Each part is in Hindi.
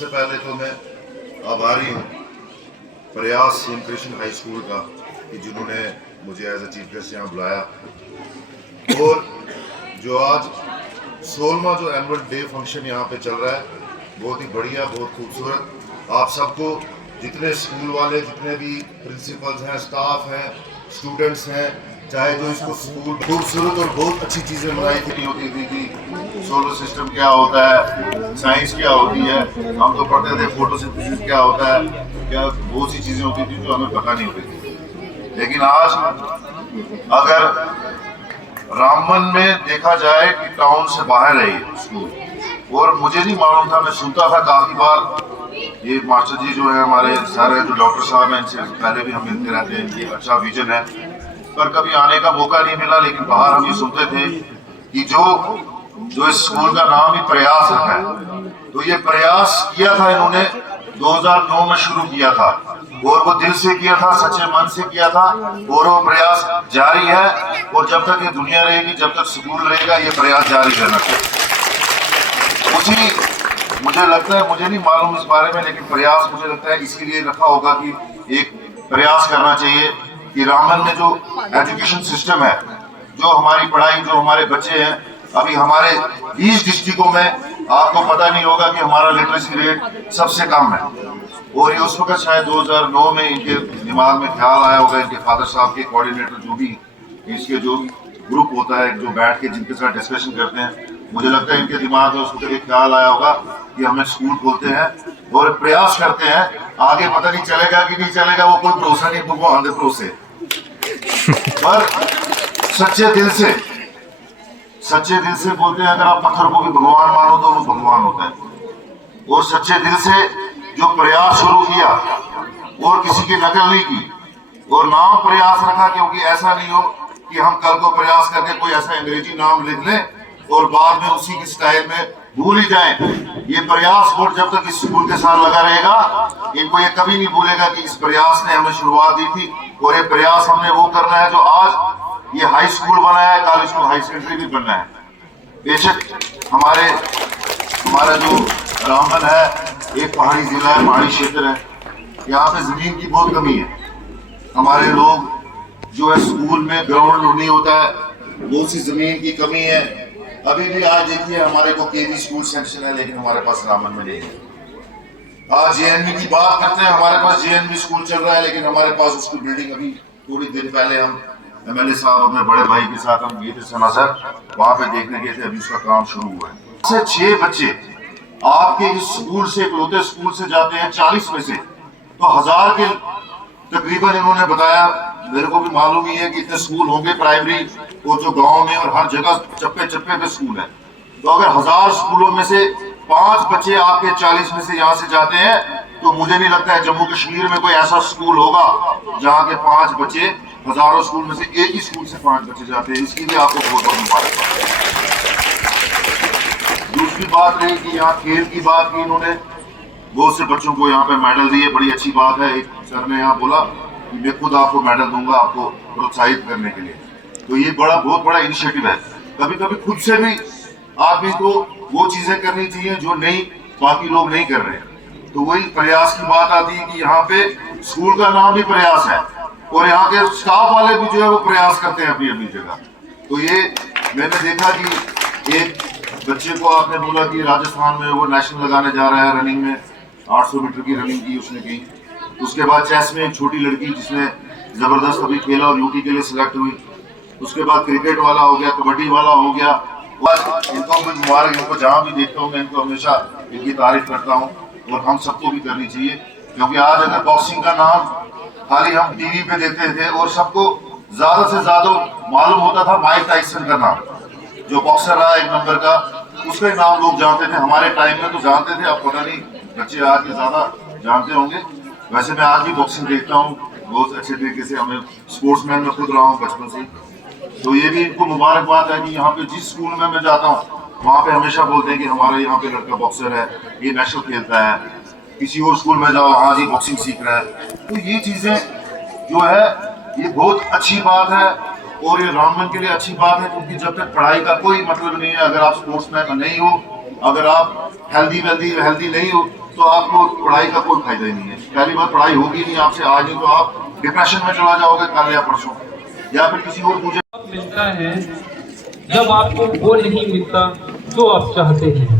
सबसे पहले तो मैं आभारी हूँ प्रयास हिम कृष्ण हाई स्कूल का कि जिन्होंने मुझे एज ए चीफ गेस्ट यहाँ बुलाया, और जो आज 16वां जो एनुअल डे फंक्शन यहाँ पे चल रहा है, बहुत ही बढ़िया, बहुत खूबसूरत। आप सबको, जितने स्कूल वाले, जितने भी प्रिंसिपल्स हैं, स्टाफ हैं, स्टूडेंट्स हैं, चाहे जो इसको स्कूल खूबसूरत और बहुत अच्छी चीज़ें बनाई थी होती थी कि सोलर सिस्टम क्या होता है, साइंस क्या होती है, हम तो पढ़ते थे फोटोसिंथेसिस क्या होता है, क्या बहुत सी चीज़ें होती थी जो हमें पता नहीं होती थी। लेकिन आज अगर रामबन में देखा जाए कि टाउन से बाहर है ये स्कूल, और मुझे नहीं मालूम था, मैं सुनता था काफ़ी बार, ये मास्टर जी जो है हमारे सर हैं, जो डॉक्टर साहब हैं, इनसे पहले भी हम मिलते रहते हैं, इनकी अच्छा विजन है, पर कभी आने का मौका नहीं मिला। लेकिन बाहर हम ये सुनते थे कि जो इस स्कूल का नाम ही प्रयास रखा है, तो ये प्रयास किया था इन्होंने 2009 में शुरू किया था, और वो दिल से किया था, सच्चे मन से किया था, और वो प्रयास जारी है। और जब तक ये दुनिया रहेगी, जब तक स्कूल रहेगा, ये प्रयास जारी रहना चाहिए। उसी मुझे लगता है, मुझे नहीं मालूम इस बारे में, लेकिन प्रयास मुझे लगता है इसीलिए रखा होगा कि एक प्रयास करना चाहिए कि रामबन में जो एजुकेशन सिस्टम है, जो हमारी पढ़ाई, जो हमारे बच्चे हैं, अभी हमारे 20 डिस्ट्रिक्टों में आपको पता नहीं होगा कि हमारा लिटरेसी रेट सबसे कम है। और ये उस वक्त शायद 2009 में इनके दिमाग में ख्याल आया होगा, इनके फादर साहब के कोऑर्डिनेटर, जो भी इसके जो ग्रुप होता है, जो बैठ के जिनके साथ डिस्कशन करते हैं, मुझे लगता है इनके दिमाग में उस वक्त एक ख्याल आया होगा कि हमें स्कूल खोलते हैं और प्रयास करते हैं। आगे पता नहीं चलेगा कि नहीं चलेगा, वो कोई भरोसा नहीं, भगवान दे भरोसे। पर सच्चे दिल से बोलते हैं, अगर आप पत्थर को भी भगवान मानो तो वो भगवान होता है। और सच्चे दिल से जो प्रयास शुरू किया और किसी की नकल नहीं की, और नाम प्रयास रखा, क्योंकि ऐसा नहीं हो कि हम कल को प्रयास करके कोई ऐसा अंग्रेजी नाम लिख लें और बाद में उसी की स्टाइल में भूल ही जाएं। ये प्रयास बोर्ड जब तक इस स्कूल के साथ लगा रहेगा, इनको ये कभी नहीं भूलेगा कि इस प्रयास ने हमें शुरुआत दी थी, और ये प्रयास हमने वो करना है जो आज ये हाई स्कूल बना है, कल इसको हाई सेकेंडरी भी बनना है। बेशक हमारा जो रामबन है एक पहाड़ी जिला है, पहाड़ी क्षेत्र है, यहाँ पे जमीन की बहुत कमी है। हमारे लोग जो है स्कूल में ग्राउंड नहीं होता है, बहुत सी जमीन की कमी है। अभी भी आज देखिए हमारे को केवी स्कूल सेक्शन है, लेकिन हमारे पास रामबन में नहीं है। आज जेएनवी की बात करते हैं, हमारे पास जेएनवी स्कूल चल रहा है, लेकिन हमारे पास उसकी बिल्डिंग, अभी थोड़ी दिन पहले हम एमएलए साहब अपने बड़े भाई के साथ हम गए थे सनासर, वहां पे देखने गए थे, अभी उसका काम शुरू हुआ है। 6 बच्चे आपके इस स्कूल से, इकलौते स्कूल से जाते हैं 40 में से, तो 1000 के तकरीबन इन्होंने बताया। मेरे को भी मालूम ही है कि इतने स्कूल होंगे प्राइमरी, और जो गांव में और हर जगह चप्पे चप्पे पे स्कूल है। तो अगर 1000 स्कूलों में से 5 बच्चे आपके 40 में से यहाँ से जाते हैं, तो मुझे नहीं लगता है जम्मू कश्मीर में कोई ऐसा स्कूल होगा जहाँ के 5 बच्चे, हजारों स्कूल में से एक ही स्कूल से 5 बच्चे जाते हैं। इसके लिए आपको बहुत बहुत मुबारकबाद। दूसरी बात रही कि यहाँ खेल की बात की इन्होंने, बहुत से बच्चों को यहाँ पे मेडल दिए, बड़ी अच्छी बात है। एक सर ने यहाँ बोला कि मैं खुद आपको मेडल दूंगा आपको प्रोत्साहित करने के लिए, तो ये बहुत बड़ा इनिशिएटिव है। कभी कभी खुद से भी आदमी को वो चीजें करनी चाहिए जो नहीं, बाकी लोग नहीं कर रहे हैं। तो वही प्रयास की बात आती है कि यहाँ पे स्कूल का नाम भी प्रयास है, और यहाँ के स्टाफ वाले भी जो है वो प्रयास करते हैं अपनी अपनी जगह। तो ये मैंने देखा कि एक बच्चे को आपने बोला कि राजस्थान में वो नेशनल लगाने जा रहा है रनिंग में, 800 मीटर की रनिंग की उसने की। उसके बाद चेस में एक छोटी लड़की जिसने जबरदस्त अभी खेला और यूटी के लिए सिलेक्ट हुई। उसके बाद क्रिकेट वाला हो गया, कबड्डी वाला हो गया। इनको भी मुबारक, इनको जहाँ भी देखता हूँ मैं इनको हमेशा इनकी तारीफ करता हूँ, और हम सबको भी करनी चाहिए। क्योंकि आज अगर बॉक्सिंग का नाम खाली हम टीवी पे देखते थे, और सबको ज्यादा से ज्यादा मालूम होता था माइक टाइसन का नाम, जो बॉक्सर रहा 1 नंबर का, उसका ही नाम लोग जानते थे। हमारे टाइम में तो जानते थे, अब पता नहीं बच्चे आज के ज्यादा जानते होंगे। वैसे मैं आज भी बॉक्सिंग देखता हूँ बहुत अच्छे तरीके से, हमें स्पोर्ट्समैन में खुद रहा हूँ बचपन से। तो ये भी इनको मुबारकबाद है कि यहाँ पे जिस स्कूल में मैं जाता हूँ वहाँ पे हमेशा बोलते हैं कि हमारे यहाँ पे लड़का बॉक्सर है, ये नेशनल खेलता है। किसी और स्कूल में जाओ, हाँ जी बॉक्सिंग सीख रहा है। तो ये चीजें जो है ये बहुत अच्छी बात है, और ये रामबन के लिए अच्छी बात है, क्योंकि जब तक पढ़ाई का कोई मतलब नहीं है, अगर आप स्पोर्ट्समैन नहीं हो, अगर आप हेल्दी नहीं हो, तो आपको पढ़ाई का कोई फायदा ही नहीं है। पहली बार पढ़ाई होगी नहीं आपसे आज ही, तो आप डिप्रेशन में चला जाओगे कल या परसों, या फिर किसी और दूसरे मिलता है जब आपको वो नहीं मिलता जो आप चाहते हैं।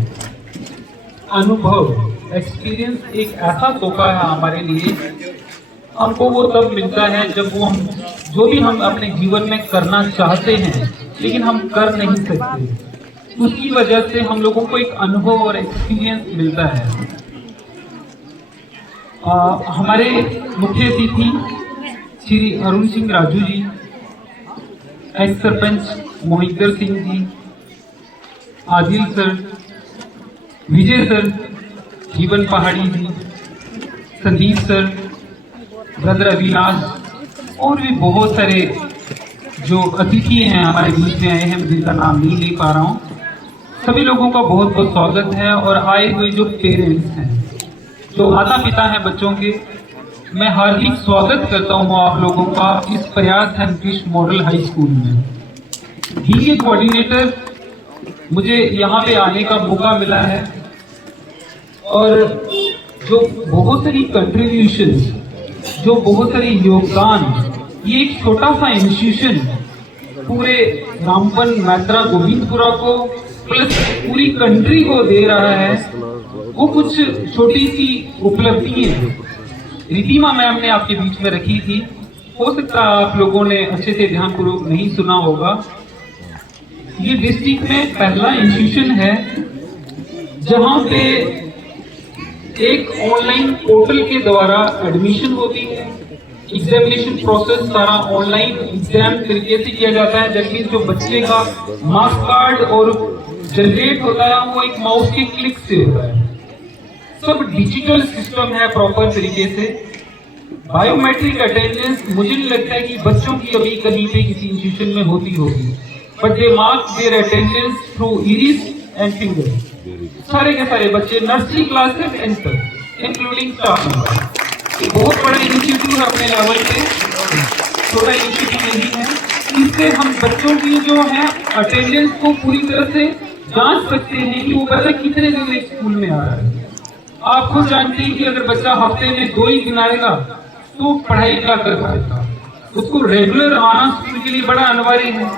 अनुभव, एक्सपीरियंस एक ऐसा तोहफा है हमारे लिए। हमको वो तब मिलता है जब वो हम जो भी हम अपने जीवन में करना चाहते हैं लेकिन हम कर नहीं सकते, उसकी वजह से हम लोगों को एक अनुभव और एक्सपीरियंस मिलता है। हमारे मुख्य अतिथि श्री अरुण सिंह राजू जी, एक्स सरपंच मोहिंदर सिंह जी, आदिल सर, विजय सर, जीवन पहाड़ी जी, संदीप सर, ब्रदर अविनाश और भी बहुत सारे जो अतिथि हैं हमारे बीच में आए हैं, जिनका नाम नहीं ले पा रहा हूँ। सभी लोगों का बहुत बहुत स्वागत है। और आए हुए जो पेरेंट्स हैं, जो माता पिता हैं बच्चों के, मैं हार्दिक स्वागत करता हूँ आप लोगों का इस प्रयास हैंक्रिश मॉडल हाई स्कूल में। बीइंग कोऑर्डिनेटर मुझे यहाँ पे आने का मौका मिला है और जो बहुत सारी कंट्रीब्यूशन, जो बहुत सारी योगदान ये एक छोटा सा इंस्टीट्यूशन पूरे रामबन, मैत्रा, गोविंदपुरा को प्लस पूरी कंट्री को दे रहा है, वो कुछ छोटी सी उपलब्धि है। रितिमा मैम ने आपके बीच में रखी थी, हो सकता है आप लोगों ने अच्छे से ध्यानपूर्वक नहीं सुना होगा। ये डिस्ट्रिक्ट में पहला इंस्टीट्यूशन है जहां पे एक ऑनलाइन पोर्टल के द्वारा एडमिशन होती है, एग्जामिनेशन प्रोसेस सारा ऑनलाइन एग्जाम तरीके से किया जाता है, जबकि जो बच्चे का मार्क्स कार्ड और जनरेट होता है वो एक माउस के क्लिक से होता है। सब डिजिटल सिस्टम है प्रॉपर तरीके से। बायोमेट्रिक अटेंडेंस मुझे नहीं लगता है कि बच्चों की अभी कहीं पे किसी इंस्टीट्यूशन में होती होगी, but they mark their attendance through iris and finger. सारे के सारे बच्चे नर्सरी क्लास से 10th तक इंक्लूडिंग स्टाफ मेंबर। बहुत बड़ा इनिशिएटिव है अपने लेवल पे, छोटा इनिशिएटिव नहीं है। इससे हम बच्चों की जो है अटेंडेंस को पूरी तरह से जांच सकते हैं कि वो बच्चा कितने दिन एक स्कूल में आ रहा है। आप खुद जानते हैं कि अगर बच्चा हफ्ते में 2 ही दिन आएगा तो पढ़ाई क्या कर पाएगा, उसको रेगुलर आना स्कूल के लिए बड़ा अनिवार्य है।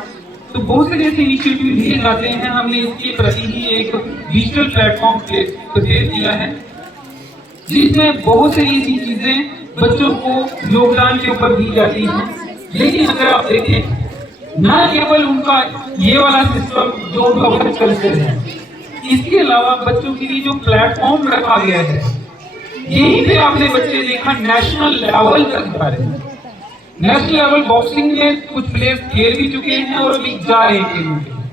तो बहुत सारे ऐसे इनिशिएटिव लिए जाते हैं। हमने इसके प्रति ही एक डिजिटल प्लेटफॉर्म प्रिपेयर किया है जिसमें बहुत सारी ऐसी चीजें बच्चों को योगदान के ऊपर दी जाती हैं। लेकिन अगर आप देखें, न केवल उनका ये वाला सिस्टम जो उनका वर्क कल्चर है, इसके अलावा बच्चों के लिए जो प्लेटफॉर्म रखा गया है, यहीं पे आपने बच्चे देखा नेशनल लेवल तक जा रहे हैं। नेशनल लेवल बॉक्सिंग में कुछ प्लेयर्स खेल भी चुके हैं और अभी जा रहे हैं।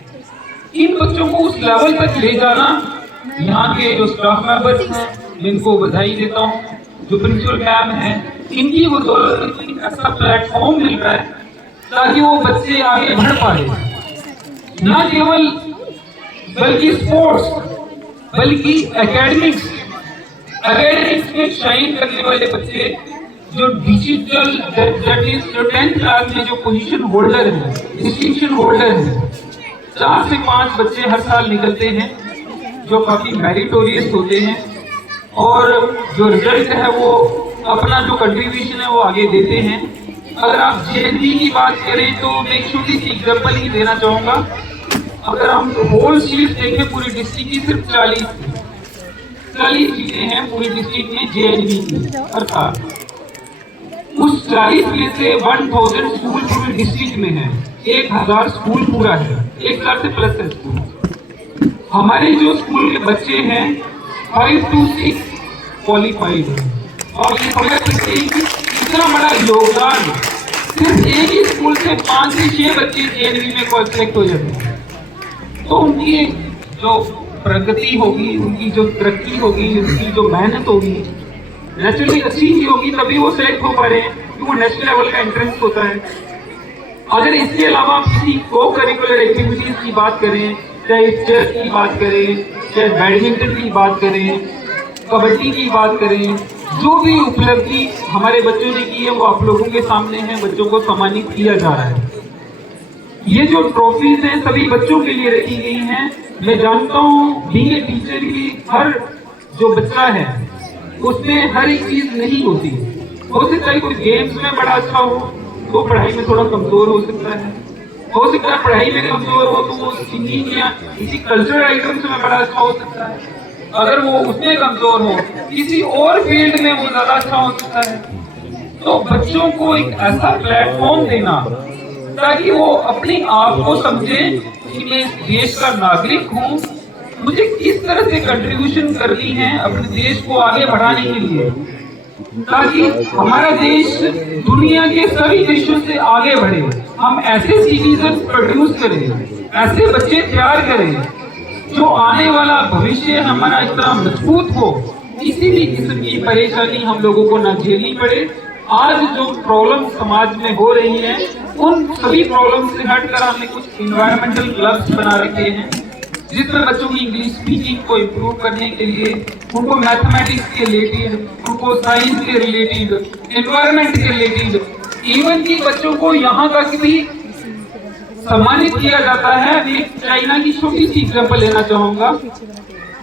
इन बच्चों को उस लेवल तक ले जाना, यहाँ के जो स्टाफ मेंबर्स हैं जिनको बधाई देता हूँ, जो प्रिंसिपल मैम हैं, इनकी वो ऐसा प्लेटफॉर्म मिल रहा है ताकि वो बच्चे आगे बढ़ पाए। न केवल बल्कि स्पोर्ट्स, बल्कि एकेडमिक्स में शाइन करने वाले बच्चे, जो डिजिटल जो 10th क्लास में जो पोजीशन होल्डर है, डिस्टिंक्शन होल्डर है, 4 से 5 बच्चे हर साल निकलते हैं जो काफी मेरिटोरियस होते हैं और जो रिजल्ट है वो अपना जो कंट्रीब्यूशन है वो आगे देते हैं। अगर आप जेएनवी की बात करें तो मैं एक छोटी सी एग्जाम्पल ही देना चाहूंगा। अगर हम होल सीट देखें पूरी डिस्ट्रिक्ट की, सिर्फ 40 सीटें हैं पूरी डिस्ट्रिक्ट में जेएनवी की। अर्थात उस 40 में से 1000 स्कूल पूरी डिस्ट्रिक्ट में है, 1000 स्कूल पूरा है, 1000 से प्लस है स्कूल। हमारे जो स्कूल के बच्चे हैं 5 to 6 क्वालिफाइड है और ये समझ सकते हैं कि इतना बड़ा योगदान सिर्फ एक ही स्कूल से 5 से 6 बच्चे जेएनवी में सेलेक्ट हो जाते हैं। तो उनकी जो प्रगति होगी, उनकी जो तरक्की होगी, उनकी जो मेहनत होगी नेचुरली अच्छी ही होगी, तभी वो सेलेक्ट हो पा रहे हैं, क्योंकि वो नेशनल लेवल का एंट्रेंस होता है। अगर इसके अलावा आप किसी को करिकुलर एक्टिविटीज की बात करें, चाहे चेस की बात करें, चाहे बैडमिंटन की बात करें, कबड्डी की बात करें, जो भी उपलब्धि हमारे बच्चों ने की है वो आप लोगों के सामने है, बच्चों को सम्मानित किया जा रहा है। ये जो ट्रॉफीज हैं सभी बच्चों के लिए रखी गई हैं। मैं जानता हूँ बीइंग ए टीचर की हर जो बच्चा है उसमें हर एक चीज नहीं होती। हो सकता है कोई गेम्स में बड़ा अच्छा हो तो पढ़ाई में थोड़ा कमजोर हो सकता है, हो सकता है पढ़ाई में कमजोर हो तो वो सिंगिंग या किसी कल्चरल आइटम्स में बड़ा अच्छा हो सकता है। अगर वो उसमें कमजोर हो किसी और फील्ड में वो ज्यादा अच्छा हो सकता है। तो बच्चों को एक ऐसा प्लेटफॉर्म देना ताकि वो अपने आप को समझे कि मैं इस देश का नागरिक हूँ, मुझे किस तरह से कंट्रीब्यूशन करनी है अपने देश को आगे बढ़ाने के लिए, ताकि हमारा देश दुनिया के सभी देशों से आगे बढ़े। हम ऐसे सिटीजन प्रोड्यूस करें, ऐसे बच्चे तैयार करें जो आने वाला भविष्य हमारा इतना मजबूत हो, किसी भी किस्म की परेशानी हम लोगों को न झेलनी पड़े। आज जो प्रॉब्लम समाज में हो रही है उन सभी प्रॉब्लम से हटकर हमने कुछ इन्वायरमेंटल क्लब्स बना रखे हैं जिसमें बच्चों की इंग्लिश स्पीकिंग को इम्प्रूव करने के लिए, उनको मैथमेटिक्स के रिलेटेड, उनको साइंस के रिलेटेड, एनवायरमेंट के रिलेटेड, इवन की बच्चों को यहाँ तक भी सम्मानित किया जाता है। एक चाइना की छोटी सी एग्जाम्पल लेना चाहूंगा।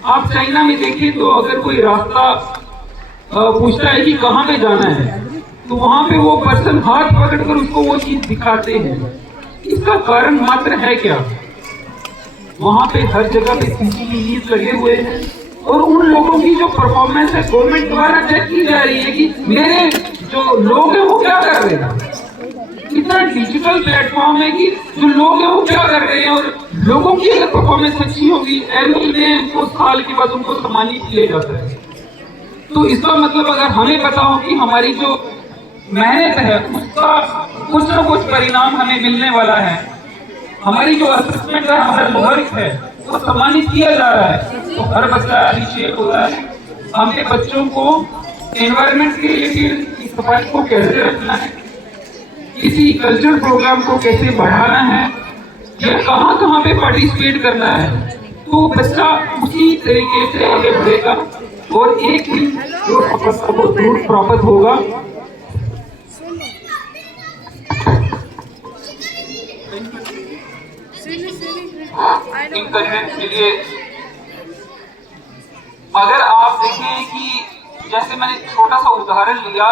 आप चाइना में देखें तो अगर कोई रास्ता पूछता है कि कहाँ पे जाना है तो वहां पे वो पर्सन हाथ पकड़कर उसको वो चीज दिखाते हैं। इसका कारण मात्र है क्या? वहां पे हर जगह पे सीसीटीवी लगे हुए हैं और उन लोगों की जो परफॉर्मेंस है गवर्नमेंट द्वारा चेक की जा रही है कि मेरे जो लोग हैं वो क्या कर रहे हैं। इतना डिजिटल प्लेटफॉर्म है कि जो लोग हैं वो क्या कर रहे हैं और लोगों की अगर परफॉर्मेंस अच्छी होगी एनुअल में उनको साल के बाद उनको सम्मानित किया जाता है। तो इसका मतलब अगर हमें पता हो कि हमारी जो मेहनत है उसका कुछ ना कुछ परिणाम हमें मिलने वाला है, हमारी जो असेसमेंट है, हमारा वर्क है वो सम्मानित किया जा रहा है, तो हर बच्चा अप्रिशिएट होता है। हमें बच्चों को एनवायरनमेंट के रिलेटेड सफाई को कैसे रखना है, किसी कल्चरल प्रोग्राम को कैसे बढ़ाना है या कहाँ कहाँ पे पार्टिसिपेट करना है, तो बच्चा उसी तरीके से आगे बढ़ेगा और एक दिन जो सफलता को जरूर प्राप्त होगा। के लिए अगर आप देखें कि जैसे मैंने छोटा सा उदाहरण लिया,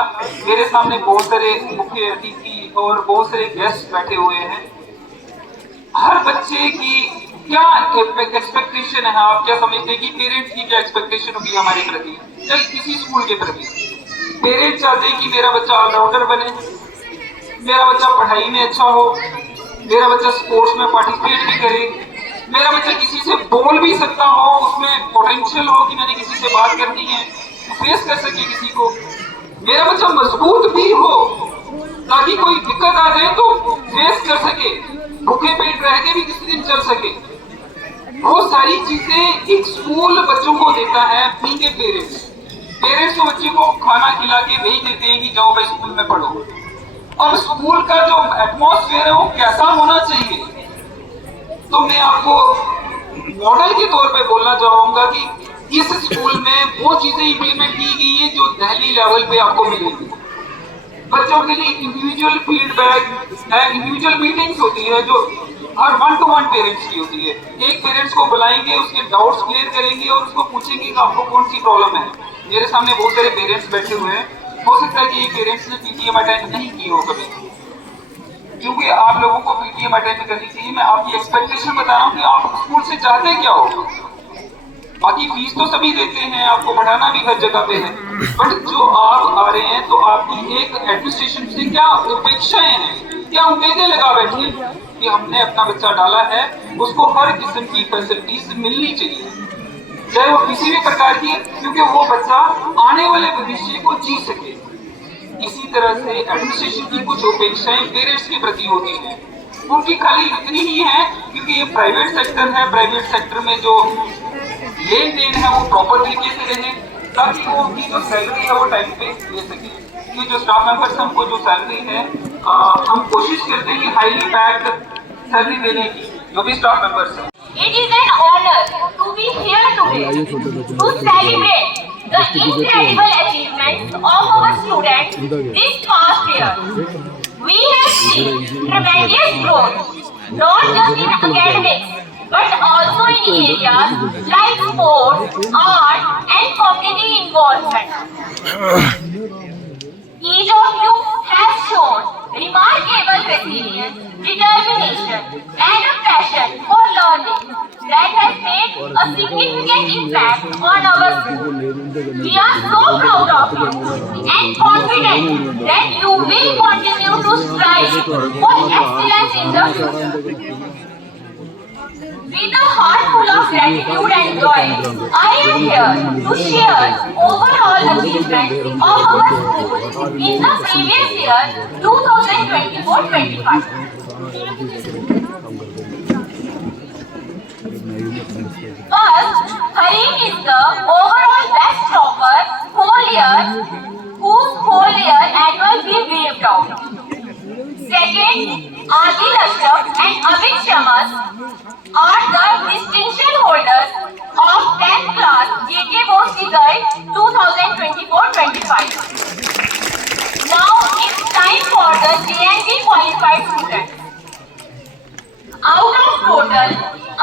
मेरे सामने बहुत सारे मुख्य अतिथि और बहुत सारे गेस्ट बैठे हुए हैं। हर बच्चे की क्या एक्सपेक्टेशन है, आप क्या समझते हैं कि पेरेंट्स की क्या एक्सपेक्टेशन होगी हमारे प्रति, चाहे किसी स्कूल के प्रति। पेरेंट्स चाहते हैं कि मेरा बच्चा ऑलराउंडर बने, मेरा बच्चा पढ़ाई में अच्छा हो, मेरा बच्चा स्पोर्ट्स में पार्टिसिपेट भी करे, मेरा बच्चा किसी से बोल भी सकता हो, उसमें पोटेंशियल हो कि मैंने किसी से बात करनी है, फेस कर सके किसी को। मेरा बच्चा मजबूत भी हो ताकि कोई दिक्कत आ जाए तो फेस कर सके, भूखे पेट रह के भी किसी दिन चल सके। वो सारी चीजें एक स्कूल बच्चों को देता है। बीइंग ए पेरेंट्स तो बच्चे को खाना खिला के भेज देते हैं कि जाओ भाई स्कूल में पढ़ो। और स्कूल का जो एटमॉस्फेयर है वो कैसा होना चाहिए, तो मैं आपको मॉडल के तौर पे बोलना चाहूंगा कि इस स्कूल में वो चीजें इंप्लीमेंट की गई है जो दिल्ली लेवल पे आपको मिलेगी। बच्चों के लिए इंडिविजुअल फीडबैक है, इंडिविजुअल मीटिंग्स होती है जो हर 1-to-1 पेरेंट्स की होती है। एक पेरेंट्स को बुलाएंगे, उसके डाउट्स क्लियर करेंगे और उसको पूछेंगे कि आपको कौन सी प्रॉब्लम है। मेरे सामने बहुत सारे पेरेंट्स बैठे हुए हैं, हो सकता है कि ये पेरेंट्स ने पीटीएम अटेंड नहीं की हो कभी, क्योंकि आप लोगों को पीटीएम अटेंड करनी चाहिए। मैं आपकी एक्सपेक्टेशन बता रहा हूँ कि आप स्कूल से चाहते क्या हो। बाकी फीस तो सभी देते हैं, आपको पढ़ाना भी हर जगह पे है, बट जो आप आ रहे हैं तो आपकी एक एडमिनिस्ट्रेशन से क्या अपेक्षाएं हैं, क्या उम्मीदें लगा बैठी कि हमने अपना बच्चा डाला है, उसको हर किस्म की फैसिलिटीज मिलनी चाहिए, चाहे वो किसी भी प्रकार की, क्योंकि वो बच्चा आने वाले भविष्य को जी सके। इसी तरह से एडमिनिस्ट्रेशन की कुछ अपेक्षाएं पेरेंट्स के प्रति होती हैं, उनकी खाली इतनी ही है क्योंकि ये प्राइवेट सेक्टर है, प्राइवेट सेक्टर में जो लेन देन है वो प्रॉपर तरीके से रहे ताकि वो उनकी जो सैलरी है वो टाइम पे ले सके। ये जो स्टाफ मेंबर्स हमको जो सैलरी है हम कोशिश करते हैं कि हाईली पैक्ड सैलरी देने की, जो भी स्टाफ मेंबर्स हैं। It is an honor to be here today to celebrate the incredible achievements of our students this past year. We have seen tremendous growth, not just in academics but also in areas like sports, art, and community involvement. Each of you has shown remarkable resilience, determination, and a passion for learning that has made a significant impact on our school. We are so proud of you and confident that you will continue to strive for excellence in the future. With a heart full of gratitude and joy, I am here to share overall achievements of our school in the previous year 2024-25. First, Harim is the overall best topper whose whole year annual fee waived out. Second, Adil Ashraf and Abid Shamas are the distinction holders of 10th class JK Board Result 2024-25. Now it's time for the JND qualified students. Out of total,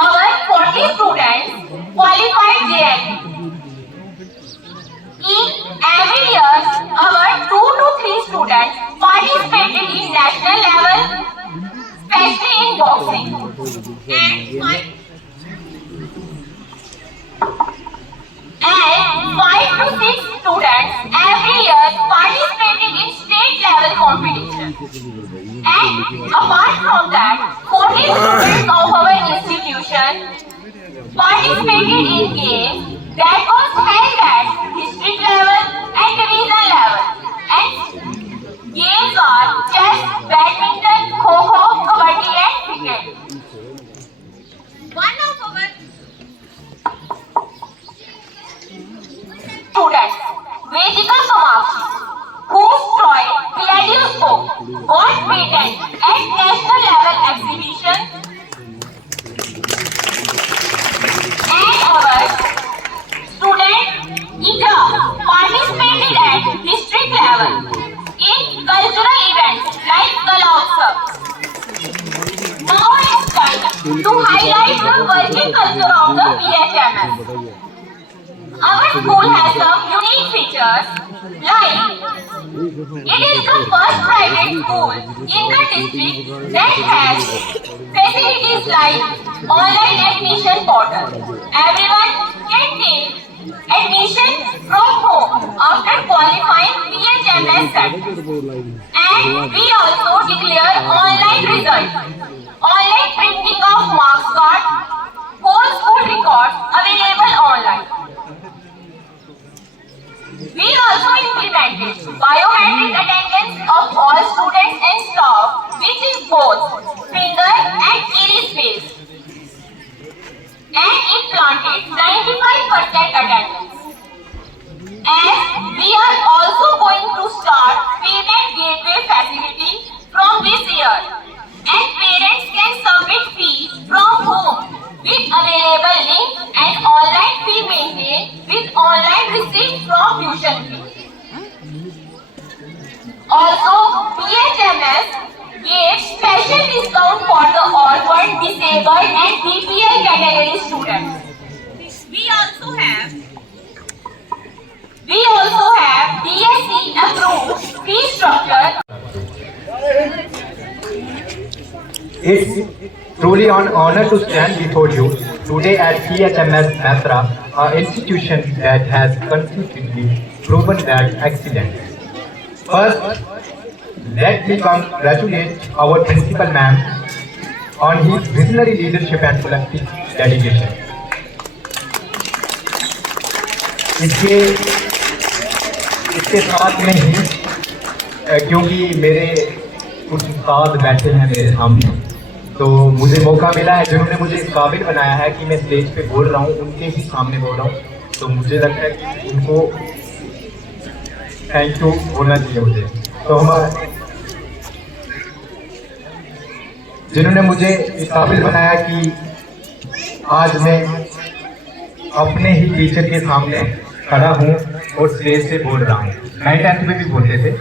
our 40 students qualified JND. In every year, our 2 to 3 students participated in national level, especially in boxing. And 5 to 6 students every year participated in state level competition. And apart from that, 40 students of our institution participated in games that was held at district level and division level. And games are chess, badminton, kho-kho, kabaddi and cricket. One of our students, Vedika Kamakshi, whose toy Kaleidoscope got patent at national level exhibition, and our student Ida participated at district level in cultural events like Kala Utsav. Now it's time to highlight the working culture of the PHMS. Our school has some unique features like it is the first private school in the district that has facilities like online admission portal. Everyone can take admission from home after qualifying PHMS set. And we also declare online results, online printing of marks card, whole school records available online. We also implemented biometric attendance of all students and staff, which is both finger and iris based. And it planted 95% attendance. And we are also going to start payment gateway facility from this year. And parents can submit fees from home with available link and online fee maintained with online receipt from tuition fee. Also, PHMS gave special discount for the orphan, disabled and BPL category students. We also have DSC approved fee structure. It's truly an honor to stand before you today at PHMS Matra, an institution that has consistently proven that excellence. First, let me congratulate our principal ma'am on his visionary leadership and collective dedication. इसके साथ में ही क्योंकि मेरे कुछ उस्ताद बैठे हैं मेरे सामने, तो मुझे मौका मिला है, जिन्होंने मुझे इस काबिल बनाया है कि मैं स्टेज पे बोल रहा हूँ, उनके ही सामने बोल रहा हूँ, तो मुझे लगता है कि उनको थैंक यू बोलना चाहिए मुझे। तो हमारे जिन्होंने मुझे इस काबिल बनाया कि आज मैं अपने ही टीचर के सामने खड़ा हूँ और स्टेज से बोल रहा हूँ। 9th में भी बोलते थे,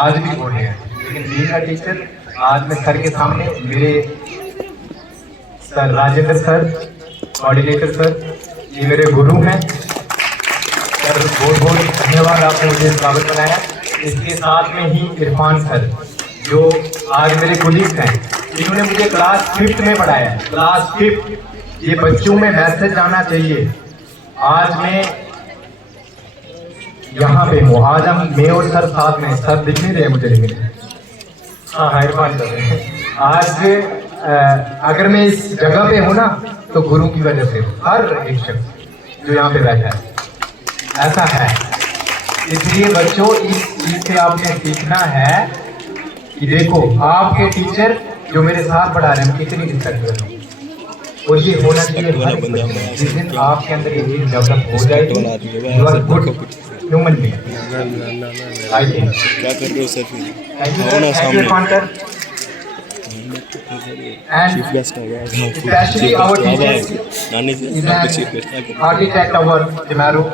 आज भी बोल रहे हैं, लेकिन बीइंग अ टीचर आज मैं सर के सामने मेरे sir Rajendra sir, coordinator sir, ये मेरे गुरु हैं सर, बहुत बहुत धन्यवाद, आपने मुझे इस काबिल बनाया। इसके साथ में ही इरफान सर जो आज मेरे कुलीग हैं, इन्होंने मुझे क्लास 5th में पढ़ाया है, क्लास 5th। ये बच्चों में मैसेज आना चाहिए। आज मैं यहाँ पे हूँ, आज हम मैं और सर साथ में, सर दिख नहीं रहे मुझे लेकिन, हाँ इरफान सर। आज अगर मैं इस जगह पे हूँ ना तो गुरु की वजह से, हर एक शख्स जो यहाँ पे बैठा है ऐसा है। इसलिए बच्चों इस चीज से आपने सीखना है कि देखो आपके टीचर जो मेरे साथ पढ़ा रहे हैं कितनी रिस्पेक्ट कर रहे हैं, और ये होना चाहिए हर एक बच्चे में। जिस दिन आपके अंदर ये चीज डेवलप हो जाएगी, you are good human being. I think क्या कर रहे हो सर फिर? Thank you sir. And especially our teachers is an architect of our tomorrow.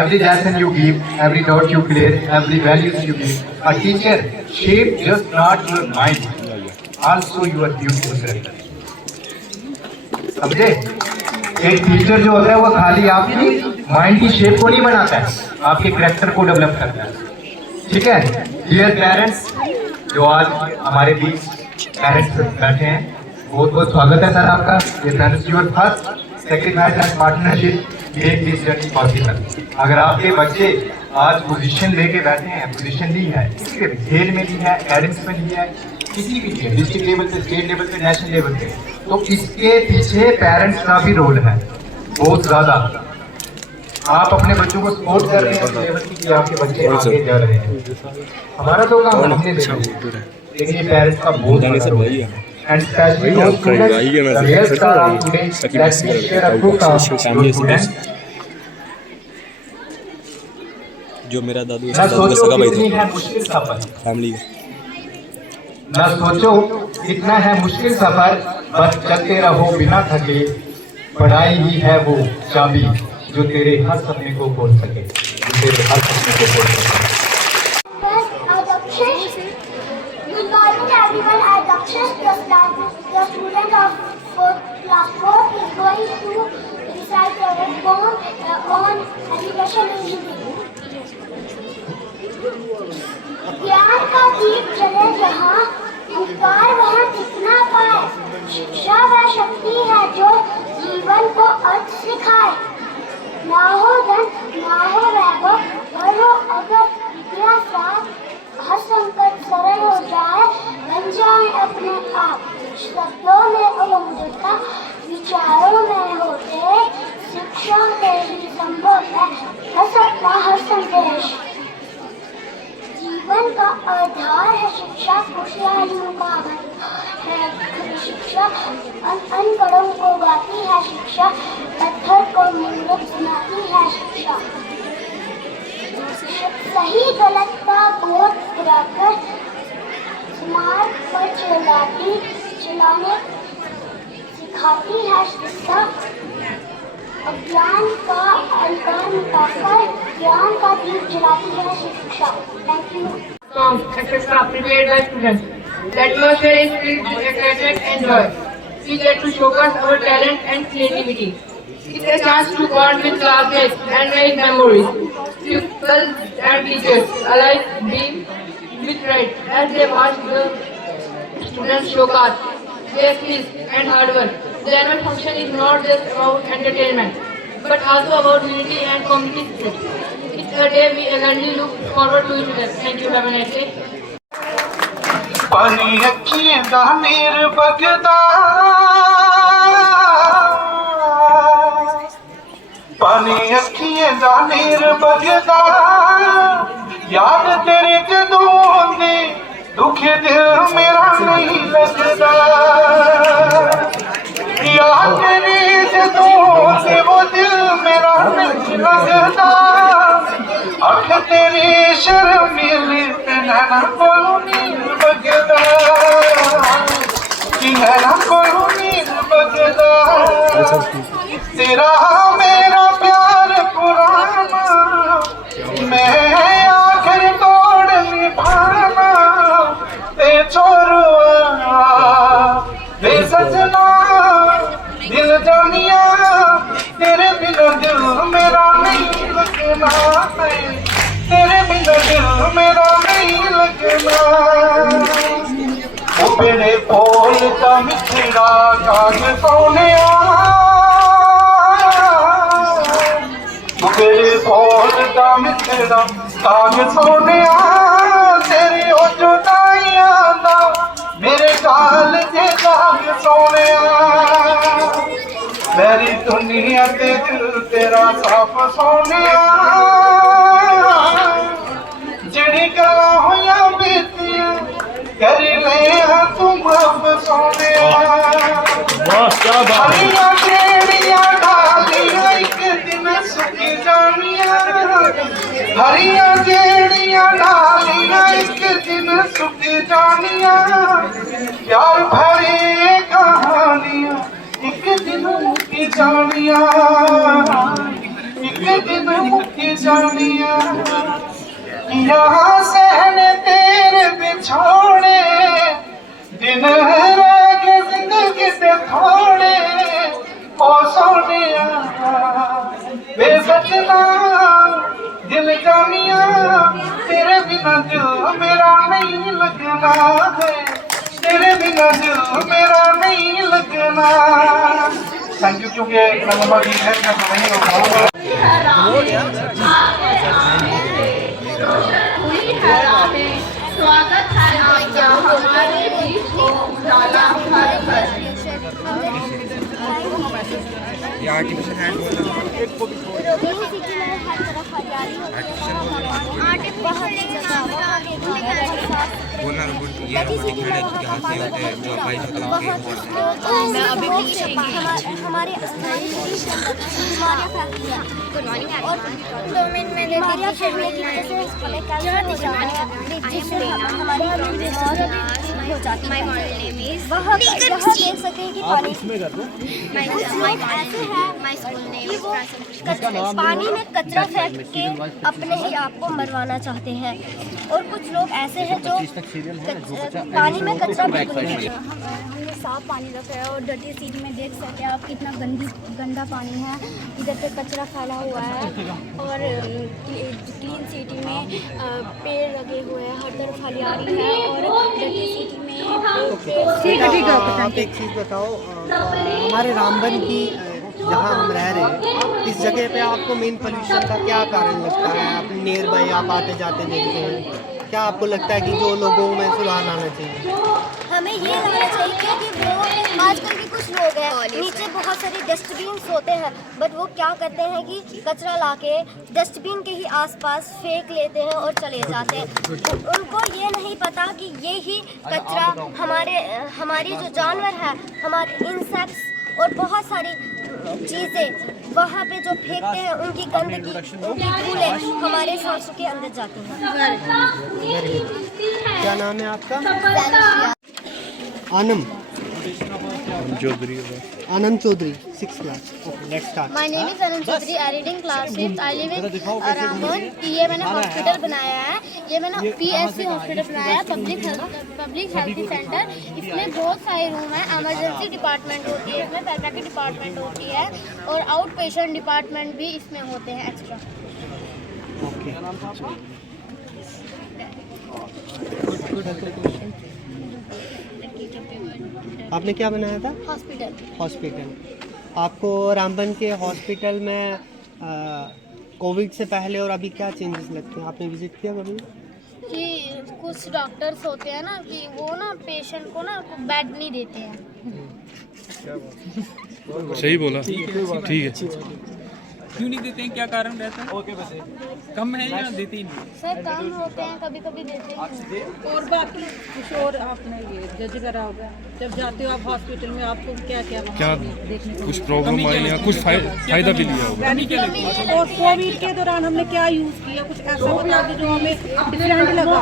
Every lesson you give, every doubt you clear, every values you give. A teacher shapes just not your mind, also your beautiful character. समझे? एक टीचर जो होता है वो खाली आपकी माइंड की शेप को नहीं बनाता है, आपके कैरेक्टर को डेवलप करता है। ठीक है? डियर पेरेंट्स, जो आज हमारे बीच पेरेंट्स बैठे हैं, बहुत बहुत स्वागत है सर आपका। ये parents your first sacrifice and partnership make this journey possible. अगर आपके बच्चे आज पोजीशन लेके बैठे हैं, पोजीशन ली है, किसी भी खेल में ली है, एकेडमिक्स में ली है, किसी भी चीज डिस्ट्रिक्ट लेवल पे, स्टेट लेवल पे, नेशनल लेवल पे, तो इसके पीछे पेरेंट्स का भी रोल है बहुत ज्यादा। आप अपने बच्चों को सपोर्ट कर रहे हैं उस लेवल की कि आपके बच्चे आगे जा रहे हैं। हमारा तो काम हमने देखा, लेकिन ये पेरेंट्स का बहुत बड़ा रोल है। And especially those students, the real star of today, let me share a book of those students. जो मेरा दादू ना सोचो कितनी है मुश्किल सफर, फैमिली ना सोचो कितना है मुश्किल सफर, बस चलते रहो बिना थके, पढ़ाई ही है वो चाबी जो तेरे हर सपने को खोल सके, जो तेरे हर सपने को खोल सके। Good morning everyone, I am Dakshish, the student of class 4 is going to recite a poem on education in Hindi. ज्ञान का दीप जले जहाँ, अंधकार वहाँ दिखना पाए, शिक्षा वह शक्ति है जो जीवन को अर्थ सिखाए। ना हो धन ना हो वैभव, और हो अगर विद्या साथ, हर संकट सरल हो जाए, बन जाए अपने आप। शब्दों में उमड़ता, विचारों में होते, शिक्षा से ही संभव है हर सपना हर संदेश। जीवन का आधार है शिक्षा, खुशहालियों का घर है शिक्षा, अनपढ़ों को गाती है शिक्षा, पत्थर को मूर्त बनाती है शिक्षा। सही गलत का बोध कराकर मार्ग पर चलाने सिखाती है शिक्षा। अज्ञान का अंधकार मिटाकर ज्ञान का दीप जलाती है शिक्षा। Thank you. Songs, etc. prepared by students. The atmosphere is filled with excitement and joy. We get to showcase our talent and creativity. It's a chance to bond with classmates and make memories. Pupils and teachers alike beam with pride as they watch the students showcase their skills and hard work. The annual function is not just about entertainment, but also about unity and community spirit. It's a day we eagerly look forward to it. Thank you. Have a nice day. पानी अखियां दा नीर बगदा, पानी अखियां दा नीर बगदा, याद तेरे जदों आंदी दुखे दिल मेरा नहीं लगदा। याद तेरे जदों आंदी वो दिल मेरा नहीं लगदा। अख तेरी शर्मीली ते नैना कोलों नीर बगदा, कि नैना कोलों नीर बगदा। तेरा मेरा प्यार पुराना, मैं आखिर तोड़ निभाना। ते छोरुआ ते सजना बोलता मिठड़ा काग सोनिया मेरे बोलता मिठड़ा काग सोनिया तेरी ओ जुदाइयां दा मेरे गाल दे दाग सोनिया मेरी दुनिया ते दिल तेरा साफ सोनिया जेड़ी गला होया बीतियां कर ले तुम अब सोनिया हरिया जेड़ियां डालियां एक दिन सुख जानिया हरिया जेड़ियां डालियां एक दिन सुख जानिया प्यार भरी कहानियां एक दिन मुक जानिया एक दिन मुक जानिया यहाँ सहने तेरे बिछोड़े दिन रह के जिंदगी से थोड़े ओ सोनिया बेसजना दिल जानिया तेरे बिना दिल मेरा नहीं लगना है तेरे बिना दिल मेरा नहीं लगना थैंक यू क्योंकि नंबर की है मैं तो नहीं होगा स्वागत है आपका हमारे बीच को उजाला भर कर। ये आर्टिफिशियल हैंड बोलना रोबोट ये रोबोटिक हैंड है जो हाथ से होते हैं जो भाई मैं अभी हमारे पानी में कचरा फेंक के अपने ही आप को मरवाना चाहते हैं और कुछ लोग ऐसे हैं जो पानी में कचरा फेंक रहे हैं। हमने साफ पानी रखा है और डटी सिटी में देख सकते हैं आप कितना गंदा पानी है। इधर पे कचरा फैला हुआ है और क्लीन सिटी में पेड़ लगे हुए हैं, हर तरफ हरियाली है और डटी सिटी में आप एक चीज़ बताओ, हमारे रामबन की जहाँ हम रह रहे हैं इस जगह पे आपको मेन पोल्यूशन का क्या कारण लगता है? आप नियर बाई आप आते जाते देखते हैं, क्या आपको लगता है कि जो लोगों में सुधार लाना चाहिए? हमें ये लाना चाहिए कि वो आजकल के कुछ लोग हैं नीचे बहुत सारे डस्टबिन होते हैं बट वो क्या करते हैं कि कचरा लाके डस्टबिन के ही आसपास फेंक लेते हैं और चले जाते हैं। उनको ये नहीं पता कि ये ही कचरा हमारी जो जानवर है, हमारे इंसेक्ट्स और बहुत सारी चीज़ें वहाँ पे जो फेंकते हैं उनकी गंदगी उनकी धूलें हमारे सांसों के अंदर जाती हैं। क्या नाम है आपका? आनंद Chaudhary. Anand Chaudhary, 6th class. Okay, let's start. My name is Anand Chaudhary. I read in class 6th. I live in Ramban. ये मैंने हॉस्पिटल बनाया है, ये मैंने PSC हॉस्पिटल बनाया है, पब्लिक हेल्थ सेंटर। इसमें बहुत सारे रूम हैं, एमरजेंसी डिपार्टमेंट होती है, इसमें पैथोलॉजी डिपार्टमेंट होती है और आउट पेशेंट डिपार्टमेंट भी इसमें होते हैं एक्स्ट्रा। आपने क्या बनाया था? हॉस्पिटल। आपको रामबन के हॉस्पिटल में कोविड से पहले और अभी क्या चेंजेस लगते हैं? आपने विजिट किया कभी? कि कुछ डॉक्टर्स होते हैं ना कि वो ना पेशेंट को ना बेड नहीं देते हैं। सही बोला, ठीक है। क्यों नहीं देते हैं, क्या कारण रहता है? कम है या देते ही नहीं? सर कम होते हैं, कभी कभी देते हैं। और बाकी कुछ और आपने ये जज करा होगा जब जाते हो आप हॉस्पिटल में, आपको क्या क्या देखने को कुछ प्रॉब्लम आई या कुछ फायदा भी लिया होगा? और कोविड के दौरान हमने क्या यूज़ किया, कुछ ऐसा बता दो जो हमें डिफरेंट लगा।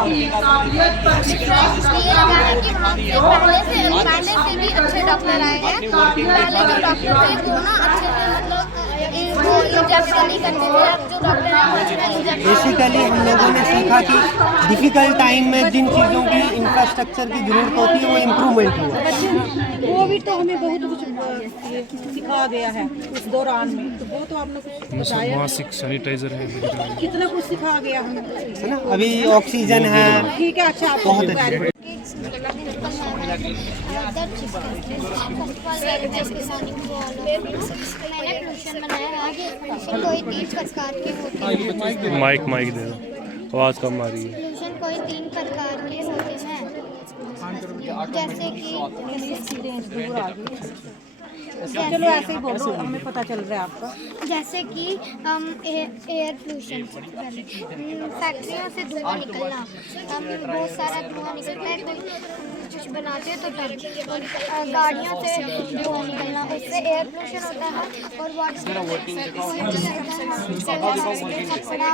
पहले से भी अच्छे डॉक्टर आए हैं, पहले जो डॉक्टर थे वो ना अच्छे से मतलब इंजेक्शन नहीं करते थे, अब जो डॉक्टर हैं बेसिकली हम लोगों ने सीखा कि डिफ़िकल्ट टाइम में जिन चीज़ों की इंफ्रास्ट्रक्चर की ज़रूरत होती है वो इम्प्रूवमेंट हुआ। कोविड तो हमें बहुत कुछ सिखा गया है उस दौरान में, तो वो तो आपने कुछ बताया, मास्क, सैनिटाइजर है, कितना कुछ सिखा गया हमें, है ना? अभी ऑक्सीजन है, ठीक है। अच्छा, बहुत अच्छे। मैंने पोल्यूशन बनाया है। पोल्यूशन कोई 3 प्रकार के होते हैं। माइक दे दो, आवाज़ कम आ रही है। पोल्यूशन कोई 3 प्रकार के होते हैं, जैसे कि चलो ऐसे ही बोलो, हमें पता चल रहा है आपका। जैसे कि एयर पोल्यूशन, फैक्ट्रियों से धुआं निकलना, बहुत सारा धुआं निकलता है, कोई कुछ बनाते हैं तो गाड़ियों से धुआं निकलना, उससे एयर पोल्यूशन होता है। और वाटर कपड़ा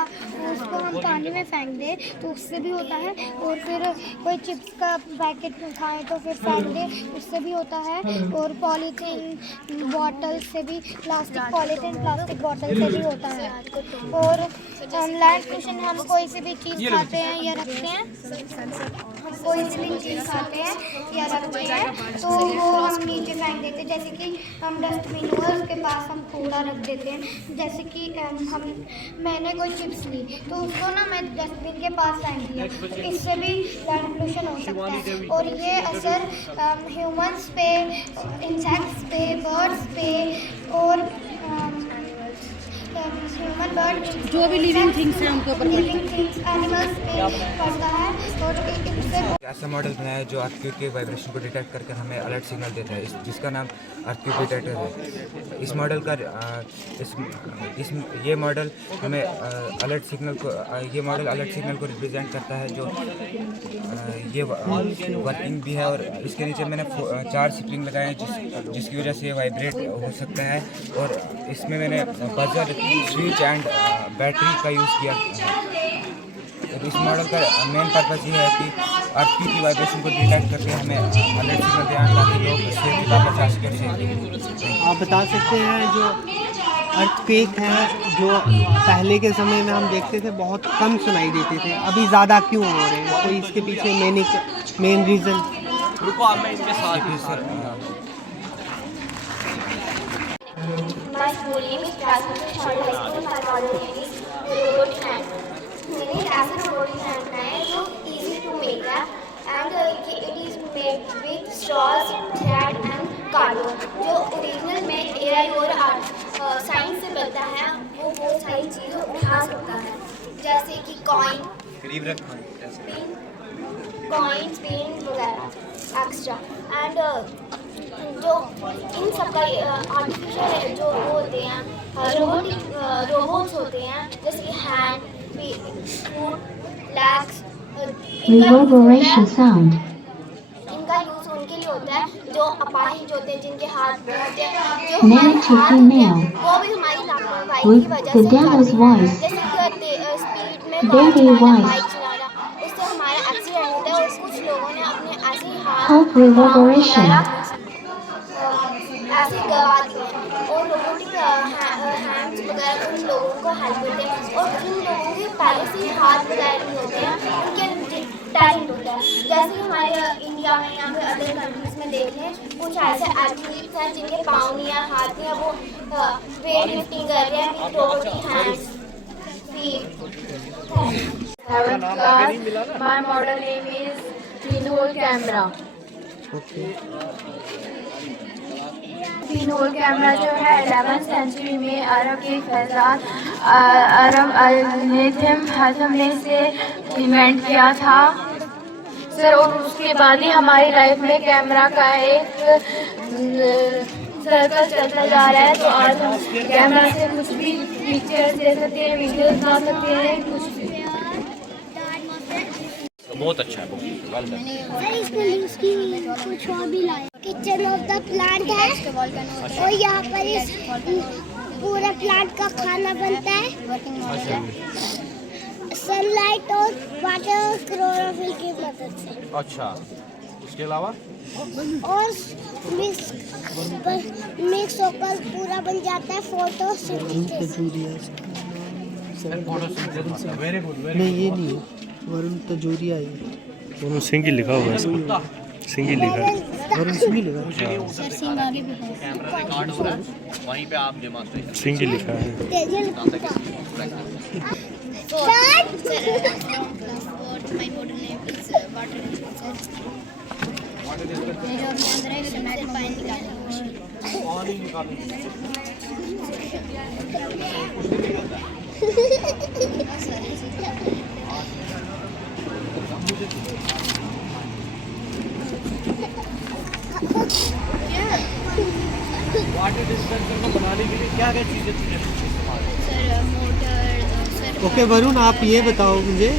उसको हम पानी में फेंक दें तो उससे भी होता है। और फिर कोई चिप्स का पैकेट खाएं तो फिर फेंक दें, उससे भी होता है। और पॉलीथीन बॉटल से भी, प्लास्टिक बॉटल से भी होता है। और लैंड पोल्यूशन, हम कोई सी भी चीज़ खाते हैं या रखते हैं, हम कोई सी भी चीज़ खाते हैं या रखते हैं तो वो हम नीचे फेंक देते हैं। जैसे कि हम डस्टबिन हुआ उसके पास हम कूड़ा रख देते हैं। जैसे कि मैंने कोई चिप्स ली तो उसको ना मैं डस्टबिन के पास फेंक दिया, तो इससे भी लैंड पोल्यूशन हो सकता है। और ये असर ह्यूमन्स पे, इंसेक्ट्स पे, बर्ड्स पे और ह्यूमन बर्ड, जो भी लिविंग थिंग्स हैं उनके ऊपर एनिमल्स पे पड़ता है। और इससे ऐसा मॉडल बनाया है जो अर्थक्वेक के वाइब्रेशन को डिटेक्ट करके हमें अलर्ट सिग्नल देता है, जिसका नाम अर्थक्वेक डिटेक्टर है। इस मॉडल का ये मॉडल हमें अलर्ट सिग्नल को रिप्रेजेंट करता है, जो ये वर्किंग भी है। और इसके नीचे मैंने 4 स्प्रिंग लगाए हैं जिसकी वजह से ये वाइब्रेट हो सकता है। और इसमें मैंने बजर, स्विच एंड बैटरी का यूज़ किया है। इस मॉडल का मेन पर्पज़ ये है कि अर्थक्वेक की वाइब्रेशन को डिटेक्ट करके हमें अलर्ट सिग्नल देना, ताकि लोग सेफ्टी का बचा सकें। आप बता सकते हैं जो अर्थक्वेक है जो पहले के समय में हम देखते थे बहुत कम सुनाई देते थे, अभी ज़्यादा क्यों हो रहे हैं? कोई इसके पीछे main reason? My school name is Prasad Shah High School. My model name is robot hand. मैंने एक ऐसा robot hand बनाया है जो easy to make है, and it is made with straws, thread and cardboard. जो ओरिजिनल में AI और साइंस से बनता है, वो बहुत सारी चीज़ें उठा सकता है, जैसे कि कॉइन, पेन वगैरह एक्स्ट्रा। एंड जो इन सब का आर्टिफिशियल जो वो होते हैं, रोबोट्स होते हैं, जैसे कि हैंड, लेग्स, इनका यूज़ उनके लिए होता है जो अपाहिज होते हैं, जिनके हाथ होते हैं, जो हमारे हाथ होते हैं वो भी हमारी लापरवाही की वजह से, जैसे कि स्पीड में बाइक चलाना, उससे हमारा एक्सीडेंट होता है। और कुछ लोगों ने अपने ऐसे ही हाथ ऐसे गवा दिए हैं। और रोबोटिक हैंड्स वगैरह उन लोगों को हेल्प करते हैं, और जिन लोगों के पहले से ही हाथ वगैरह नहीं होते हैं उनके टैलेंट होता है। जैसे हमारे इंडिया में या फिर अदर कंट्रीज में देख लें, कुछ ऐसे एथलीट्स हैं जिनके पाँव नहीं है, हाथ नहीं है, वो वेट लिफ्टिंग कर रहे हैं robotic hands, My model name is Pinhole Camera. Pinhole camera जो है 11th सेंचुरी में अरब के फैजान अरब अल-निथिम हथम ने इसे इन्वेंट किया था सर। और उसके बाद ही हमारी लाइफ में कैमरा का एक सर्कल चलता जा रहा है। तो आज हम कैमरा से कुछ भी पिक्चर्स ले सकते हैं, वीडियोस बना सकते हैं, कुछ भी। बहुत अच्छा है, कुछ और भी लाए। किचन ऑफ द प्लांट है और यहाँ पर इस पूरा प्लांट का खाना बनता है सनलाइट और वाटर क्लोरोफिल की मदद से। अच्छा, उसके अलावा और मिक्स होकर पूरा बन जाता है फोटोसिंथेसिस। नहीं ये नहीं है, वरुण तजूरिया है। वरुण सिंह ही लिखा हुआ है इसमें, सिंह ही लिखा है, वरुण सिंह ही लिखा है। वहीं पे आप डेमोंस्ट्रेशन सिंह ही लिखा है। जो अपने अंदर है उससे पानी वाटर डिस्पेंसर को बनाने के लिए क्या क्या चीज़ें चाहिए? सर मोटर ओके वरुण, आप ये बताओ मुझे,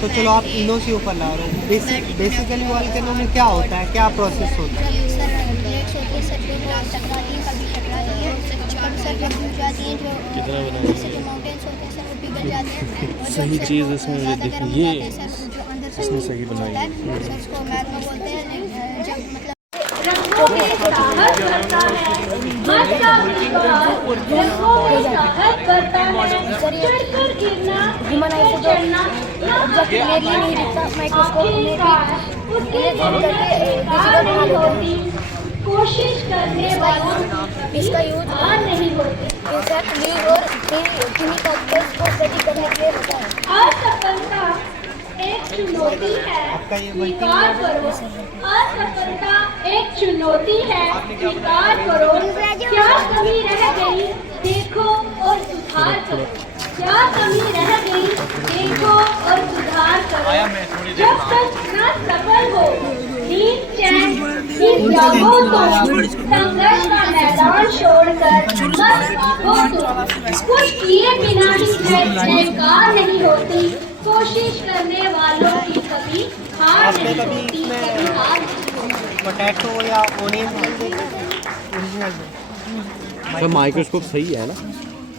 तो चलो आप इनो से ऊपर ला रहे हो। बेसिकली वॉल्केनो में क्या होता है, क्या प्रोसेस होता है? सर प्लेट्स होती है सर पे वो टकराती हैं, कभी टकराती हैं, कभी सर पे घूम जाती हैं, जो जैसे जो माउंटेन्स होते हैं सर वो पिघल जाते हैं। और सही जब चीज़ सर इसमें ज़्यादा देखो, गर्म ये हो जाते हैं सर, जो अंदर से इसने सही बनाई है। सर उसको मैग्मा बोलते हैं। जब मतलब रंगों के साहस करता है, मन का विश्वास रंगों के साहस करता है, चढ़कर गिरना, चढ़ना, नहीं दिखता माइक्रोस्कोप उसके नहीं होती, कोशिश करने वालों इसका यूज नहीं होती। इंसेक्ट और केमिकल को स्टडी करने के लिए होता है। असफलता एक चुनौती है, स्वीकार करो। असफलता एक चुनौती है, स्वीकार करो। क्या कमी रह गई देखो और सुधार करो। क्या कमी रह गई देखो और सुधार करो। जब तक न सफल हो नींद चैन की जागो तो संघर्ष का मैदान छोड़कर मत भागो तो कुछ किए बिना ही जयकार नहीं होती। कोशिश करने वालों की कभी हार आपने नहीं कभी होती। इसमें पोटैटो या ओनियन ओरिजिनल में? सर माइक्रोस्कोप सही है ना,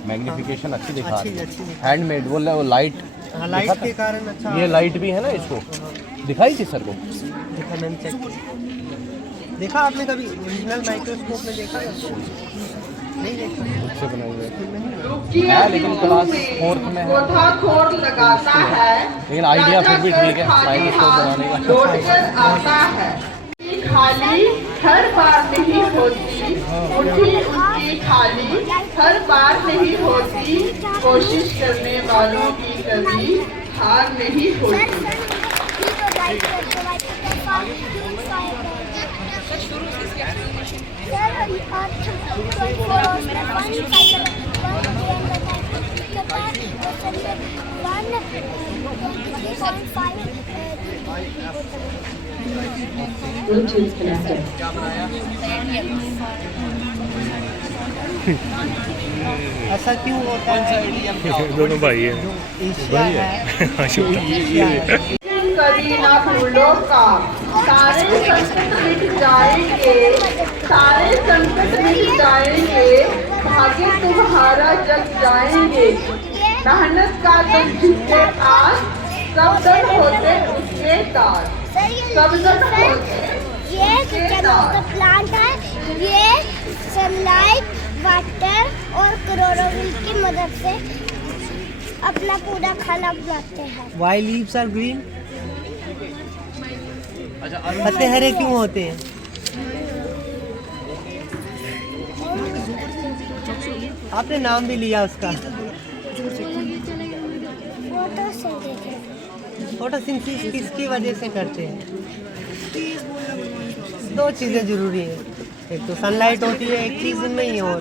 मैग्निफिकेशन अच्छी दिखा रही है, अच्छी हैंडमेड वो लाइट, हाँ, लाइट के कारण अच्छा। ये लाइट भी है ना, इसको दिखाई थी सर को। देखा मैंने चेक किया। देखा आपने कभी ओरिजिनल माइक्रोस्कोप में देखा? नहीं देखा। अच्छे बनाई हुई है, लेकिन क्लास 4th में है, लगाता है, लेकिन आइडिया फिर भी ठीक है माइक्रोस्कोप बनाने का। लौटकर आता है। खाली हर बार नहीं होती, उनकी खाली हर बार नहीं होती। कोशिश करने वालों की कभी हार नहीं होती। ऐसा क्यों होता है? दोनों भाई हैं। एशिया है, एशिया है। कभी ना भूलो का सारे संकट मिट जाएंगे, सारे संकट मिट जाएंगे, भाग्य तुम्हारा जग जाएंगे। मेहनत का जब झुके आज, सब दर होते उसके तार, सब दर होते ये का प्लांट है, ये सनलाइट, वाटर और क्लोरोफिल की मदद से अपना पूरा खाना बनाते हैं। Why leaves are green? पत्ते हरे क्यों होते हैं? आपने नाम भी लिया उसका। फोटोसिंथेसिस किसकी वजह से करते हैं? दो चीज़ें जरूरी है, एक तो सनलाइट होती है, एक चीज़ नहीं और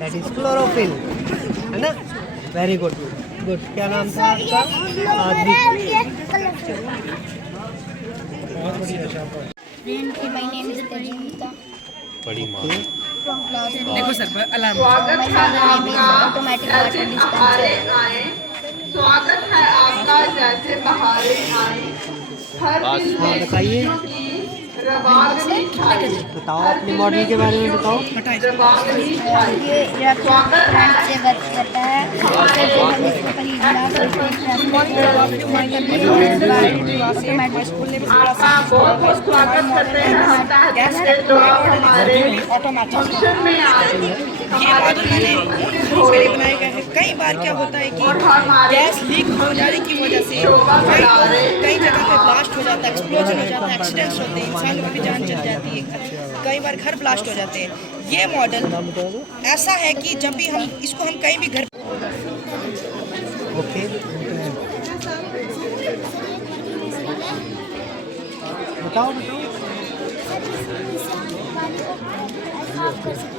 दैट इज क्लोरोफिल, है ना? Very good good. क्या नाम था आपका? बड़ी माँ देखो सर अलार्म। स्वागत है आपका जैसे बहारें आए, स्वागत है आपका जैसे बहारें आए। हर दिल में खुशियों की रवागनी छाई। बताओ अपने मॉडल के बारे में बताओ। रवागनी छाई। ये प्लांट से वर्क करता है, इससे जो हम इसको खरीदना आपका बहुत बहुत स्वागत करते हैं। हमारे फंक्शन में आए बनाए गए हैं। कई बार क्या होता है कि गैस लीक हो जाने की वजह से कई जगह पे ब्लास्ट हो जाता है, एक्सप्लोजन हो जाता है, एक्सीडेंट्स होते हैं, इंसानों की भी जान चल जाती है, कई बार घर ब्लास्ट हो जाते हैं। ये मॉडल ऐसा है कि जब भी हम इसको हम कहीं भी घर ओके बताओ बताओ। साफ कर सके।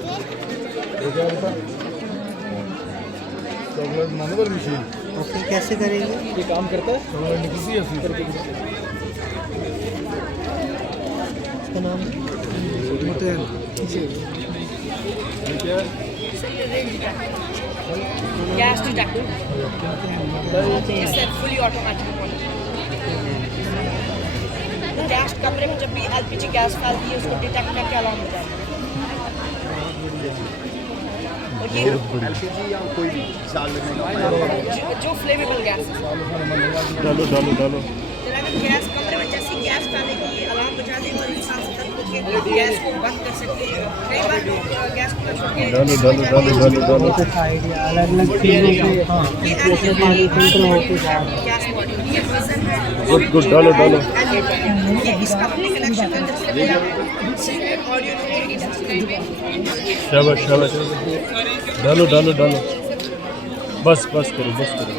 ओके, कैसे करेंगे? ये काम करता है इसका नाम gas detector, fully automatic. Gas कमरे में जब भी एलपीजी गैस फैलती है उसको डिटेक्ट करके अलार्म हो जाता है। और ये एलपीजी या कोई भी जो फ्लेमेबल गैस है। डालो डालो डालो। जब अगर गैस कमरे में जैसी गैस फैलेगी अलार्म बजा देगा और इंसान सतर्क होकर गैस को बंद कर सकते हैं। कई बार लोग गैस को छोड़ के डालो डालो डालो डालो डालो। अलग अलग चीज़ों के पानी फिल्टर होते जा रहे हैं। गैस बॉडी ये बजर है। गुड गुड डालो डालो। ये इसका अपने कनेक्शन अंदर से लगा सिग्नल ऑडियो शाबाश शाबाश। डालो डालो डालो। बस बस करो बस करो।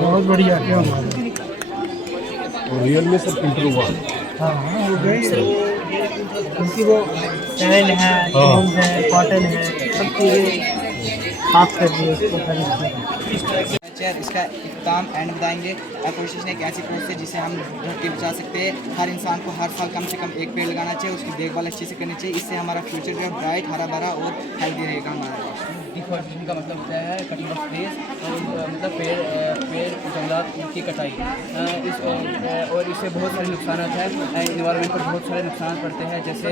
बहुत बढ़िया। क्या हुआ? रियल में सब फिल्टर हुआ। हाँ हो गई, क्योंकि वो सैंड है, स्टोन्स है, कॉटन है, सब चीज़ें साफ कर दी उसको चेयर इसका इख्ताम एंड बताएंगे। कोशिश एक ऐसी कोर्स है जिसे हम ढक के बचा सकते हैं। हर इंसान को हर साल कम से कम एक पेड़ लगाना चाहिए, उसकी देखभाल अच्छे से करनी चाहिए। इससे हमारा फ्यूचर जो है ब्राइट, हरा भरा और हेल्दी रहेगा हमारा। डिफॉरेस्टेशन का मतलब होता है कटिंग ऑफ ट्रीज, मतलब पेड़ जंगलात की कटाई। और इससे बहुत सारे नुकसान हैं। इन्वायरमेंट पर बहुत सारे नुकसान पड़ते हैं, जैसे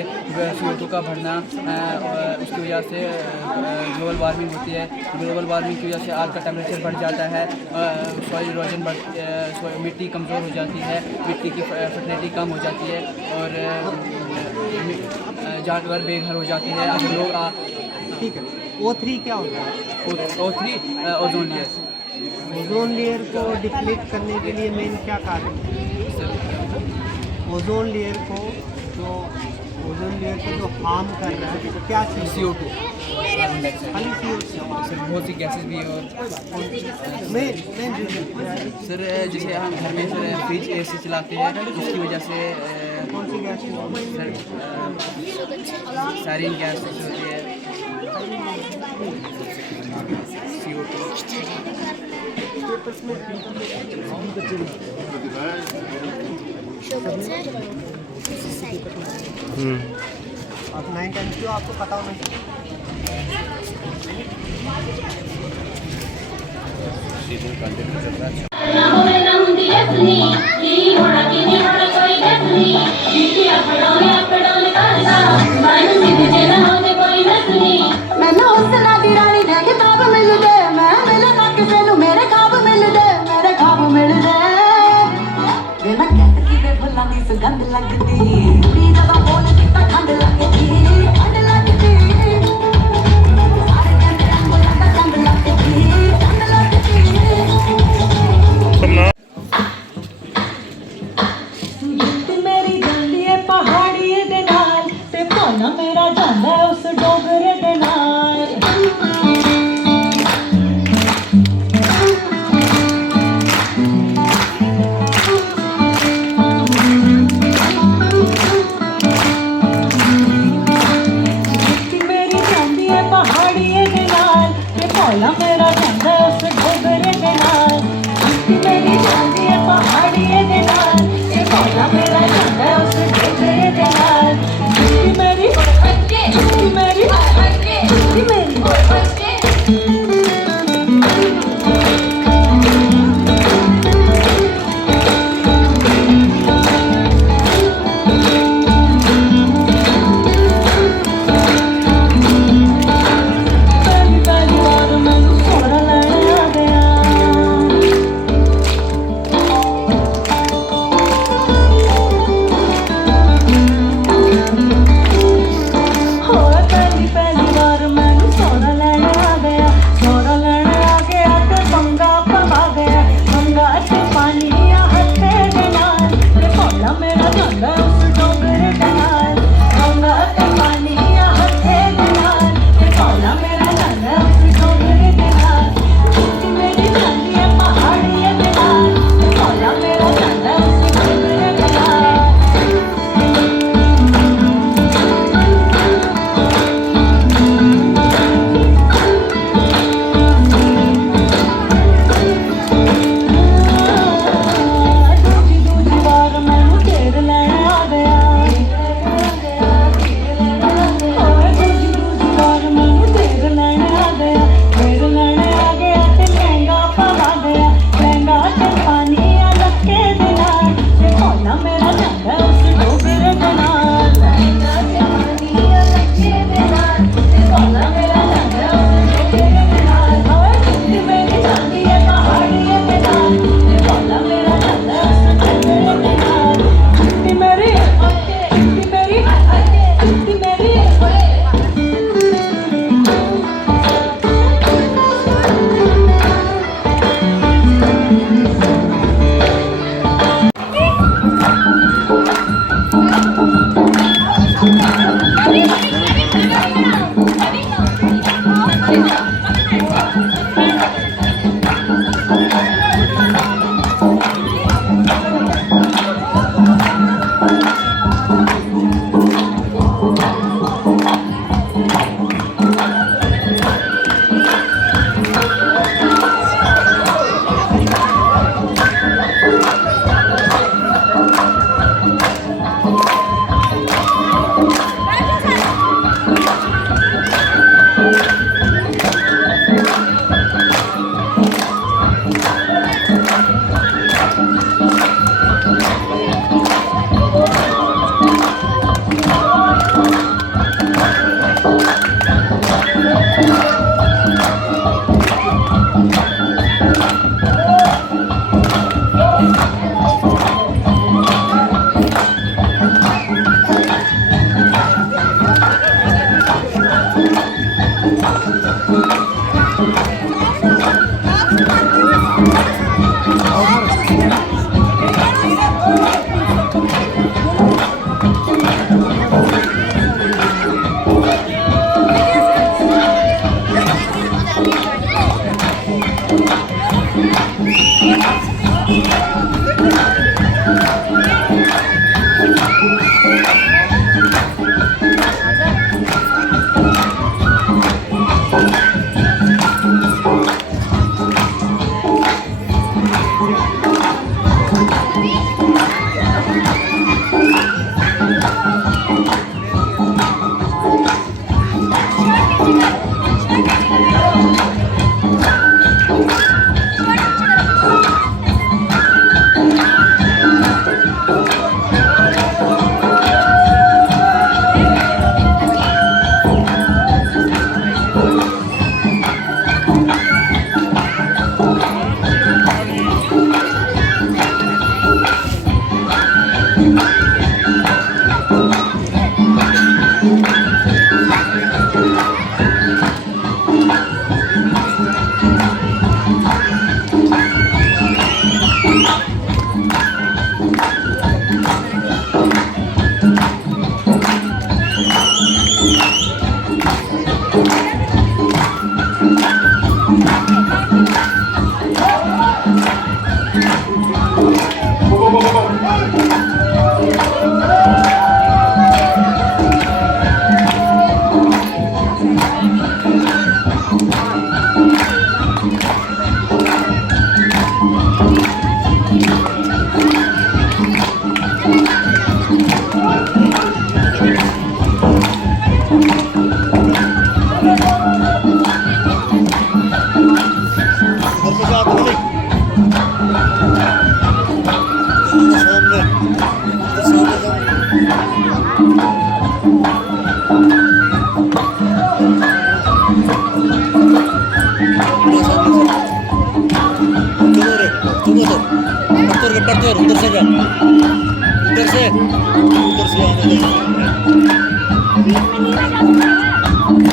CO2 का बढ़ना, उसकी वजह से ग्लोबल वार्मिंग होती है। ग्लोबल वार्मिंग की वजह से आग का टेम्परेचर बढ़ जाता है, सॉइल इरोजन मिट्टी कमज़ोर हो जाती है, मिट्टी की फर्टिलिटी कम हो जाती है और जानवर बेघर हो जाते हैं। अगर लोग ठीक है। O3 क्या होता है? O3 ozone layer. Ozone layer को डिप्लीट करने के लिए मेन क्या कारण है? ओजोन लेयर को जो हार्म कर रहा है तो क्या चीज़? CO2 खाली CO2 सर, बहुत सी गैसेस भी है। और मेन सर जैसे हम घर में सर फ्रिज AC चलाते हैं, उसकी वजह से कौन सी गैस? सर सारीन गैस होती है, CO2। आप 9 10 क्यों आपको पता होना चाहिए। मैनू उस नादी रानी दे किताब मिल दे, मैं मिलना किसे नू मेरे ख्वाब मिल दे, मेरे ख्वाब मिल दे। वे मैं कहत कि वे फुल्लां दी सुगंध लगदी, दी जदा बोल किता ठंड लगदी, ठंड लगदी। सारे कहंदे रंग लगदा ठंड लगदी, ठंड लगदी। मेरी गली है पहाड़ी दे नाल ते पाना मेरा जांदा उस डोगरे दे नाल। मेरी जांदी है पहाड़ी दे नाल ते पाना मेरा जांदा उस डोगरे दे नाल। मेरी जांदी है पहाड़ी दे नाल ते पाना मेरा जांदा उस डोगरे दे नाल। मेरी मेरी मेरी पहली बार मैनू सोना लैना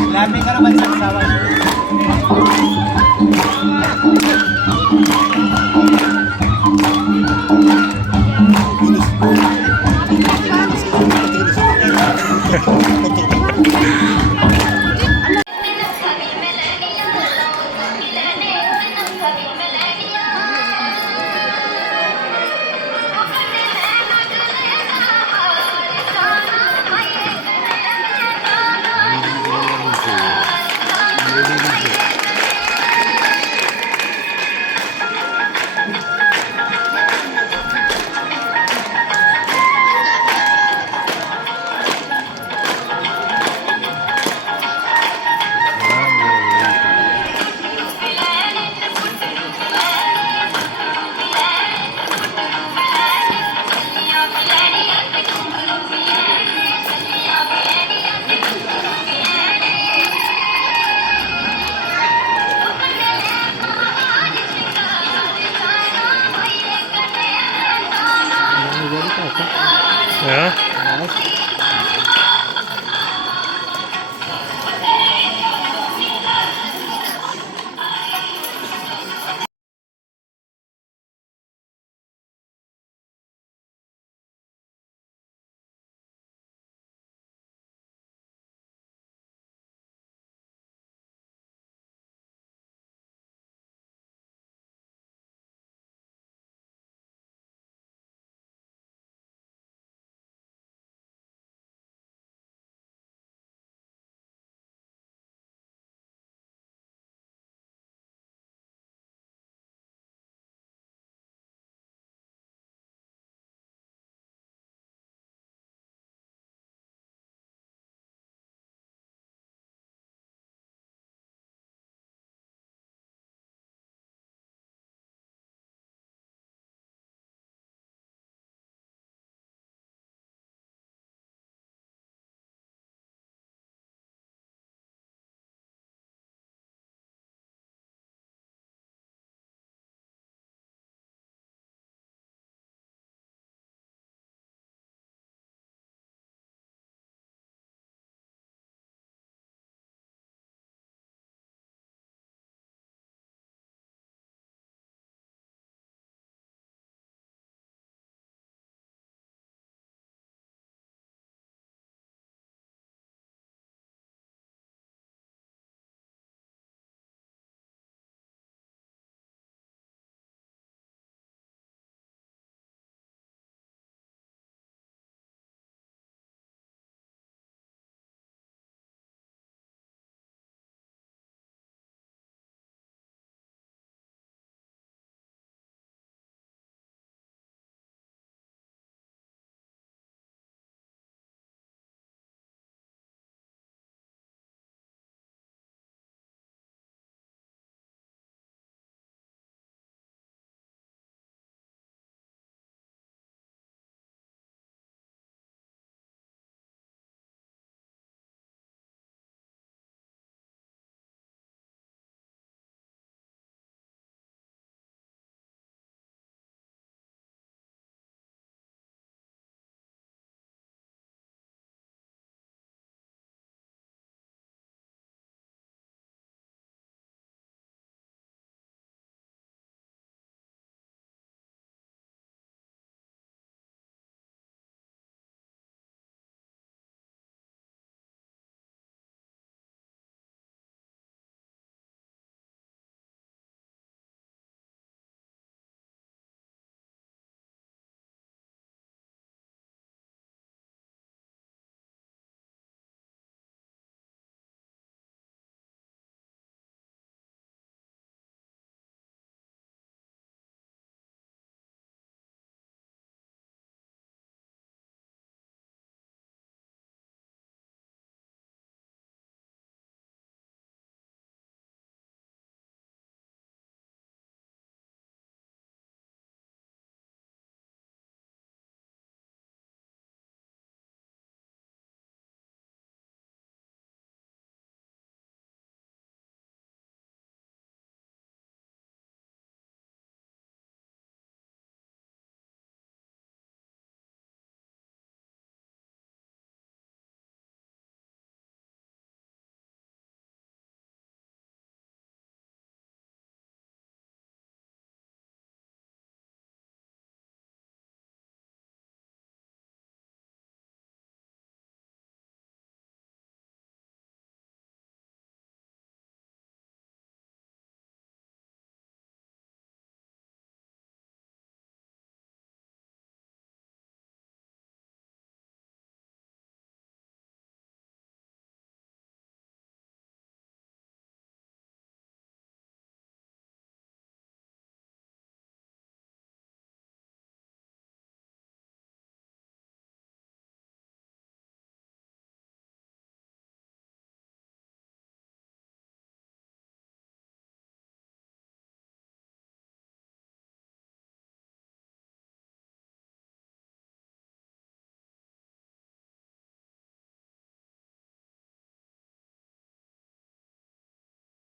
Grabe ka naman sa asawa.